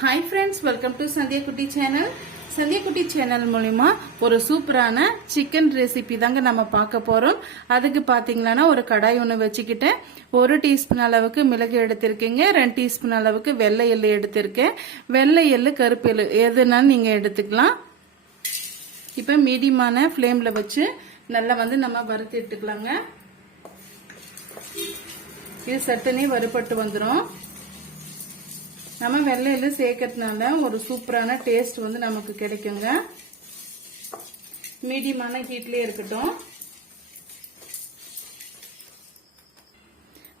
Hi friends welcome to Sandhya குட்டி channel Sandhya குட்டி channel மூலிமா ஒரு சூப்பரான சிக்கன் ரெசிபி தாங்க நம்ம பார்க்க போகிறோம் அதுக்கு பார்த்தீங்கன்னா ஒரு கடாய் ஒன்று வச்சுக்கிட்டேன். ஒரு டீஸ்பூன் அளவுக்கு மிளகு எடுத்திருக்கீங்க. ரெண்டு டீஸ்பூன் அளவுக்கு வெள்ளை எள்ளு எடுத்திருக்கேன். வெள்ளை எள்ளு கருப்பு எள்ளு எதுனாலும் நீங்கள் எடுத்துக்கலாம். இப்போ மீடியமான ஃப்ளேமில் வச்சு நல்லா வந்து நம்ம வறுத்து எடுத்துக்கலாங்க. இது சட்டுனே வறுபட்டு வந்துடும் நம்ம வெள்ளையில சேர்க்கறதுனால ஒரு சூப்பரான டேஸ்ட் வந்து நமக்கு கிடைக்குங்க. மீடியமான ஹீட்லயே இருக்கட்டும்.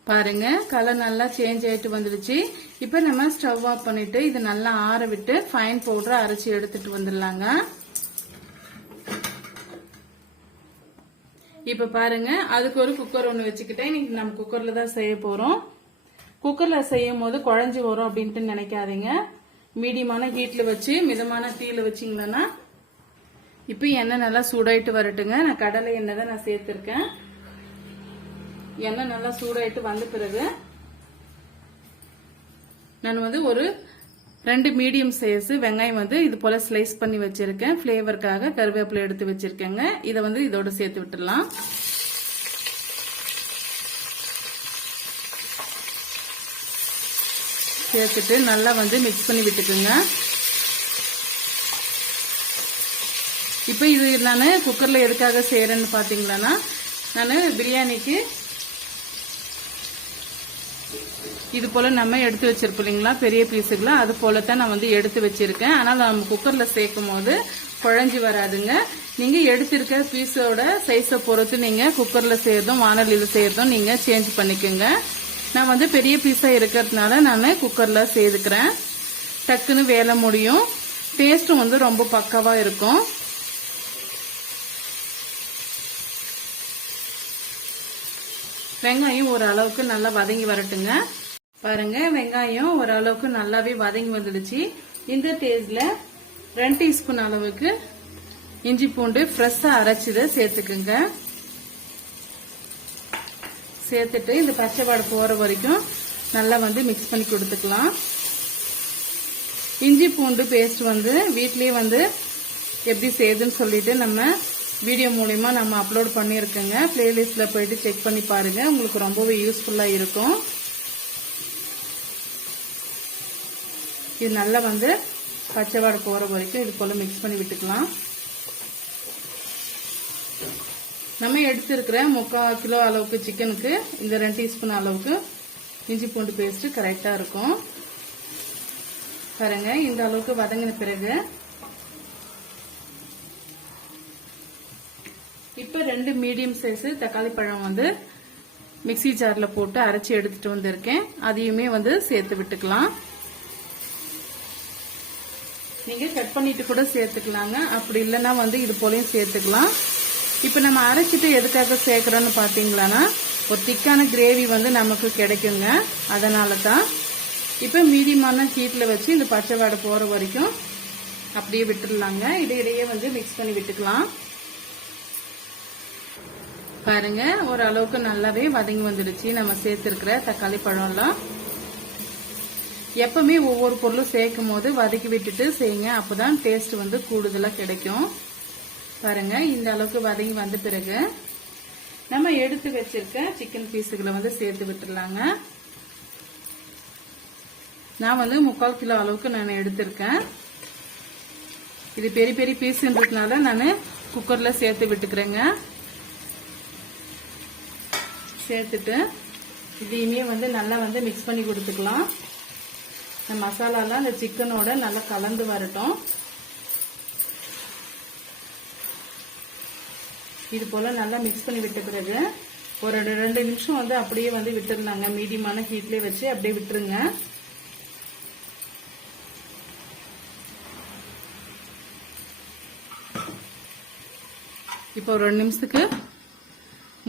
பாருங்க கலர் நல்லா சேஞ்ச் ஆயிட்டு வந்துடுச்சு. இப்போ நம்ம ஸ்டவ் ஆஃப் பண்ணிட்டு இது நல்லா ஆற விட்டு ஃபைன் பவுடர் அரைச்சி எடுத்துட்டு வந்துடலாங்க. இப்ப பாருங்க அதுக்கு ஒரு குக்கர் ஒன்று வச்சுக்கிட்டேன். இன்னைக்கு நம்ம குக்கர்ல தான் செய்ய போறோம். குக்கரில் செய்யும் போது குழஞ்சி வரும் அப்படின்ட்டு நினைக்காதீங்க. மீடியமான ஹீட்டில் வச்சு மிதமான தீயில் வச்சிங்களன்னா இப்போ எண்ணெய் நல்லா சூடாயிட்டு வரட்டுங்க. நான் கடலை எண்ணெய் தான் நான் சேர்த்துருக்கேன். எண்ணெய் நல்லா சூடாயிட்டு வந்த பிறகு நான் வந்து ஒரு ரெண்டு மீடியம் சைஸ் வெங்காயம் வந்து இது போல ஸ்லைஸ் பண்ணி வச்சிருக்கேன். ஃப்ளேவருக்காக கருவேப்பிலை எடுத்து வச்சிருக்கேங்க. இதை வந்து இதோட சேர்த்து விட்டுடலாம். சேர்த்துட்டு நல்லா வந்து மிக்ஸ் பண்ணி விட்டுக்குங்க. இப்போ இது நான் குக்கரில் எதுக்காக செய்கிறேன்னு பார்த்தீங்களன்னா நான் பிரியாணிக்கு இது போல் நம்ம எடுத்து வச்சிருப்போம் இல்லைங்களா பெரிய பீஸுக்கெலாம் அது போல தான் நான் வந்து எடுத்து வச்சுருக்கேன். ஆனால் நம்ம குக்கரில் சேர்க்கும் போது குழஞ்சி வராதுங்க. நீங்கள் எடுத்திருக்க பீஸோட சைஸை பொறுத்து நீங்கள் குக்கரில் செய்கிறதும் வானொலியில் செய்கிறதும் நீங்கள் சேஞ்ச் பண்ணிக்கோங்க. நான் வந்து பெரிய பீஸாக இருக்கிறதுனால நான் குக்கரில் சேர்த்துக்கிறேன். டக்குன்னு வேலை முடியும். டேஸ்ட்டும் வந்து ரொம்ப பக்காவாக இருக்கும். வெங்காயம் ஓரளவுக்கு நல்லா வதங்கி வரட்டுங்க. பாருங்க வெங்காயம் ஓரளவுக்கு நல்லாவே வதங்கி வந்துடுச்சு. இந்த டேஸ்ட்ல ரெண்டு டீஸ்பூன் அளவுக்கு இஞ்சி பூண்டு ஃப்ரெஷ்ஷாக அரைச்சதை சேர்த்துக்குங்க. சேர்த்துட்டு இந்த பச்சை போகிற வரைக்கும் நல்லா வந்து மிக்ஸ் பண்ணி கொடுத்துக்கலாம். இஞ்சி பூண்டு பேஸ்ட் வந்து வீட்லேயே வந்து எப்படி செய்யுதுன்னு சொல்லிட்டு நம்ம வீடியோ மூலயமா நம்ம அப்லோட் பண்ணியிருக்கோங்க. பிளேலிஸ்ட்ல போயிட்டு செக் பண்ணி பாருங்கள் உங்களுக்கு ரொம்பவே யூஸ்ஃபுல்லாக இருக்கும். இது நல்லா வந்து பச்சை போகிற வரைக்கும் இது போல் மிக்ஸ் பண்ணி விட்டுக்கலாம். நம்ம எடுத்திருக்கிற முக்கால் கிலோ அளவுக்கு சிக்கனுக்கு இந்த ரெண்டு டீஸ்பூன் அளவுக்கு இஞ்சி பூண்டு பேஸ்ட்டு கரெக்டாக இருக்கும். பாருங்க இந்த அளவுக்கு வதங்கின பிறகு இப்போ ரெண்டு மீடியம் சைஸு தக்காளி பழம் வந்து மிக்ஸி ஜாரில் போட்டு அரைச்சி எடுத்துட்டு வந்திருக்கேன். அதையுமே வந்து சேர்த்து விட்டுக்கலாம். நீங்கள் கட் பண்ணிட்டு கூட சேர்த்துக்கலாங்க. அப்படி இல்லைன்னா வந்து இது போலையும் சேர்த்துக்கலாம். இப்போ நம்ம அரைச்சிட்டு எதுக்காக சேர்க்குறோன்னு பார்த்தீங்களான்னா ஒரு திக்கான கிரேவி வந்து நமக்கு கிடைக்குங்க. அதனால தான் இப்போ மீடியமான சீட்டில் வச்சு இந்த பச்சை வாடை போகிற வரைக்கும் அப்படியே விட்டுடலாங்க இடையிடையே வந்து மிக்ஸ் பண்ணி விட்டுக்கலாம். பாருங்க ஓரளவுக்கு நல்லாவே வதங்கி வந்துடுச்சு. நம்ம சேர்த்துருக்கிற தக்காளி பழம்லாம். எப்பவுமே ஒவ்வொரு பொருளும் சேர்க்கும் போது வதக்கி விட்டுட்டு செய்யுங்க. அப்போதான் டேஸ்ட் வந்து கூடுதலாக கிடைக்கும். பாருங்க இந்த அளவுக்கு வதங்கி வந்த பிறகு நம்ம எடுத்து வச்சிருக்க சிக்கன் பீஸுகளை வந்து சேர்த்து விட்டுடலாங்க. நான் வந்து முக்கால் கிலோ அளவுக்கு நான் எடுத்திருக்கேன். இது பெரிய பெரிய பீஸ்ன்றதுனால நான் குக்கரில் சேர்த்து விட்டுக்கிறேங்க. சேர்த்துட்டு இதையுமே வந்து நல்லா வந்து மிக்ஸ் பண்ணி கொடுத்துக்கலாம். இந்த மசாலாலாம் அந்த சிக்கனோட நல்லா கலந்து வரட்டும். இது போல் நல்லா மிக்ஸ் பண்ணி விட்ட பிறகு ஒரு ரெண்டு ரெண்டு நிமிஷம் வந்து அப்படியே வந்து விட்டுருந்தாங்க மீடியமான ஹீட்லேயே வச்சு அப்படியே விட்டுருங்க. இப்போ ஒரு ரெண்டு நிமிஷத்துக்கு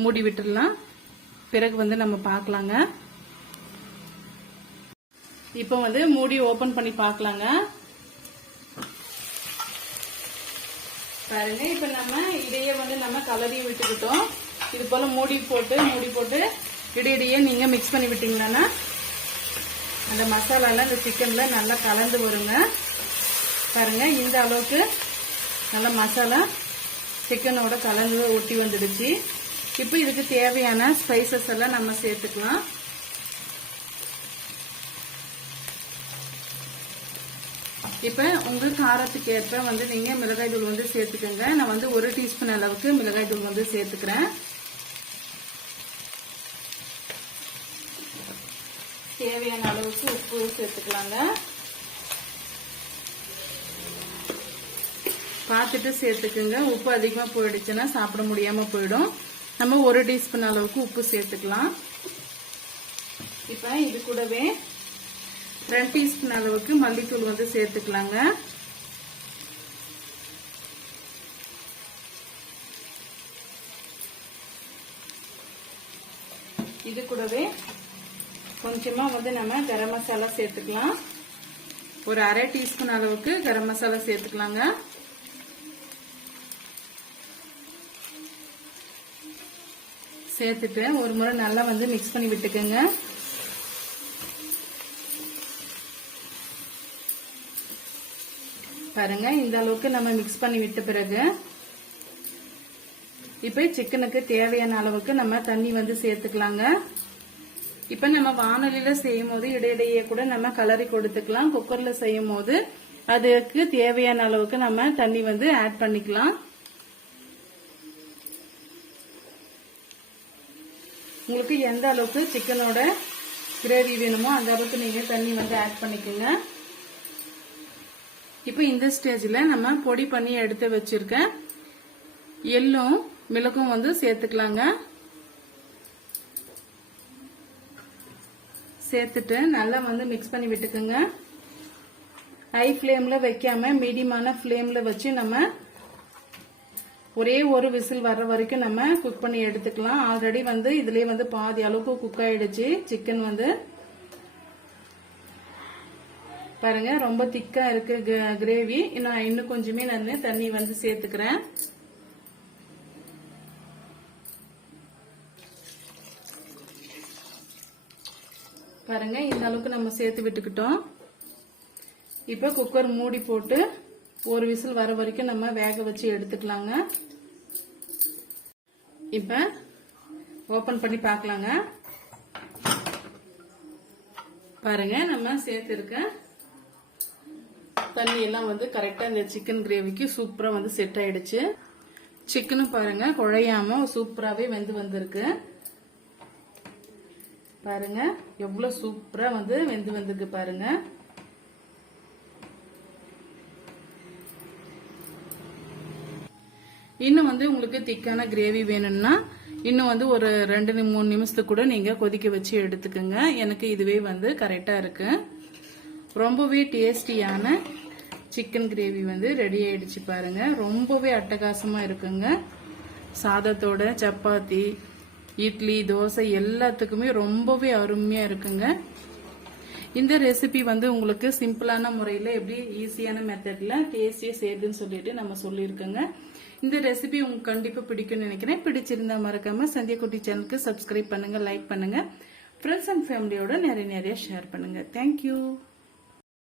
மூடி விட்டுடலாம் பிறகு வந்து நம்ம பார்க்கலாங்க. இப்போ வந்து மூடி ஓப்பன் பண்ணி பார்க்கலாங்க. பாருங்க இப்ப நம்ம இடையே வந்து நம்ம கலரி விட்டுக்கிட்டோம். இது போல மூடி போட்டு மூடி போட்டு இடையிடையே நீங்க மிக்ஸ் பண்ணி விட்டீங்கன்னா அந்த மசாலாலாம் இந்த சிக்கன்ல நல்லா கலந்து வருங்க. பாருங்க இந்த அளவுக்கு நல்லா மசாலா சிக்கனோட கலந்து ஒட்டி வந்துடுச்சு. இப்போ இதுக்கு தேவையான ஸ்பைசஸ் எல்லாம் நம்ம சேர்த்துக்கலாம். இப்போ உங்கள் காரத்துக்கு ஏற்ப வந்து நீங்க மிளகாய் தூள் வந்து சேர்த்துக்கோங்க. நான் வந்து ஒரு டீஸ்பூன் அளவுக்கு மிளகாய் தூள் வந்து சேர்த்துக்கிறேன். தேவையான அளவுக்கு உப்பு சேர்த்துக்கலாங்க. பார்த்துட்டு சேர்த்துக்குங்க. உப்பு அதிகமாக போயிடுச்சுன்னா சாப்பிட முடியாம போயிடும். நம்ம ஒரு டீஸ்பூன் அளவுக்கு உப்பு சேர்த்துக்கலாம். இப்போ இது கூடவே ரெண்டு டீஸ்பூன் அளவுக்கு மல்லித்தூள் வந்து சேர்த்துக்கலாங்க. இது கூடவே கொஞ்சமா வந்து நம்ம கரம் மசாலா சேர்த்துக்கலாம். ஒரு அரை டீஸ்பூன் அளவுக்கு கரம் மசாலா சேர்த்துக்கலாங்க. சேர்த்துட்டு ஒரு முறை நல்லா வந்து மிக்ஸ் பண்ணி விட்டுக்கோங்க. பாருங்க இந்த அளவுக்கு நம்ம மிக்ஸ் பண்ணி விட்ட பிறகு இப்ப சிக்கனுக்கு தேவையான அளவுக்கு நம்ம தண்ணி வந்து சேர்த்துக்கலாங்க. இப்ப நம்ம வானொலியில செய்யும் போது இடையிடையே கூட நம்ம கலரி கொடுத்துக்கலாம். குக்கர்ல செய்யும் போது அதுக்கு தேவையான அளவுக்கு நம்ம தண்ணி வந்து ஆட் பண்ணிக்கலாம். உங்களுக்கு எந்த அளவுக்கு சிக்கனோட கிரேவி வேணுமோ அந்த அளவுக்கு நீங்க தண்ணி வந்து ஆட் பண்ணிக்கோங்க. இப்போ இந்த ஸ்டேஜில் நம்ம பொடி பண்ணி எடுத்து வச்சிருக்க எள்ளும் மிளகும் வந்து சேர்த்துக்கலாங்க. சேர்த்துட்டு நல்லா வந்து மிக்ஸ் பண்ணி விட்டுக்குங்க. ஹை ஃப்ளேமில் வைக்காம மீடியமான ஃப்ளேமில் வச்சு நம்ம ஒரே ஒரு விசில் வர்ற வரைக்கும் நம்ம குக் பண்ணி எடுத்துக்கலாம். ஆல்ரெடி வந்து இதுலேயே வந்து பாதி அளவுக்கு குக் ஆயிடுச்சு. சிக்கன் வந்து பாருங்க ரொம்ப திக்கா இருக்கு கிரேவி நான் இன்னும் கொஞ்சமே நான் தண்ணி வந்து சேர்த்துக்கிறேன். பாருங்க இந்த அளவுக்கு நம்ம சேர்த்து விட்டுக்கிட்டோம். இப்போ குக்கர் மூடி போட்டு ஒரு விசில் வர வரைக்கும் நம்ம வேக வச்சு எடுத்துக்கலாங்க. இப்ப ஓபன் பண்ணி பார்க்கலாங்க. பாருங்க நம்ம சேர்த்துருக்க தண்ணி எல்லாம் வந்து கரெக்டாக இந்த சிக்கன் கிரேவிக்கு சூப்பராக வந்து செட் ஆயிடுச்சு. சிக்கனும் பாருங்க குழையாம சூப்பராகவே வெந்து வந்திருக்கு. பாருங்க எவ்வளோ சூப்பராக வந்து வெந்து வந்திருக்கு பாருங்க. இன்னும் வந்து உங்களுக்கு திக்கான கிரேவி வேணும்னா இன்னும் வந்து ஒரு ரெண்டு நி- மூணு நிமிஷத்துக்கு கூட நீங்கள் கொதிக்க வச்சு எடுத்துக்கோங்க. எனக்கு இதுவே வந்து கரெக்டாக இருக்குது ரொம்பவே டேஸ்டியான சிக்கன் கிரேவி வந்து ரெடி ஆயிடுச்சு பாருங்க. ரொம்பவே அட்டகாசமா இருக்குங்க. சாதத்தோட சப்பாத்தி இட்லி தோசை எல்லாத்துக்குமே ரொம்பவே அருமையா இருக்குங்க. இந்த ரெசிபி வந்து உங்களுக்கு சிம்பிளான முறையில் எப்படி ஈஸியான மெத்தட்ல டேஸ்டியா சேருதுன்னு சொல்லிட்டு நம்ம சொல்லியிருக்கோங்க. இந்த ரெசிபி உங்களுக்கு கண்டிப்பா பிடிக்கும்னு நினைக்கிறேன். பிடிச்சிருந்தா மறக்காம சந்தியக்குட்டி சேனலுக்கு சப்ஸ்கிரைப் பண்ணுங்க லைக் பண்ணுங்க. ஃப்ரெண்ட்ஸ் அண்ட் ஃபேமிலியோட நிறைய நிறைய ஷேர் பண்ணுங்க. தேங்க்யூ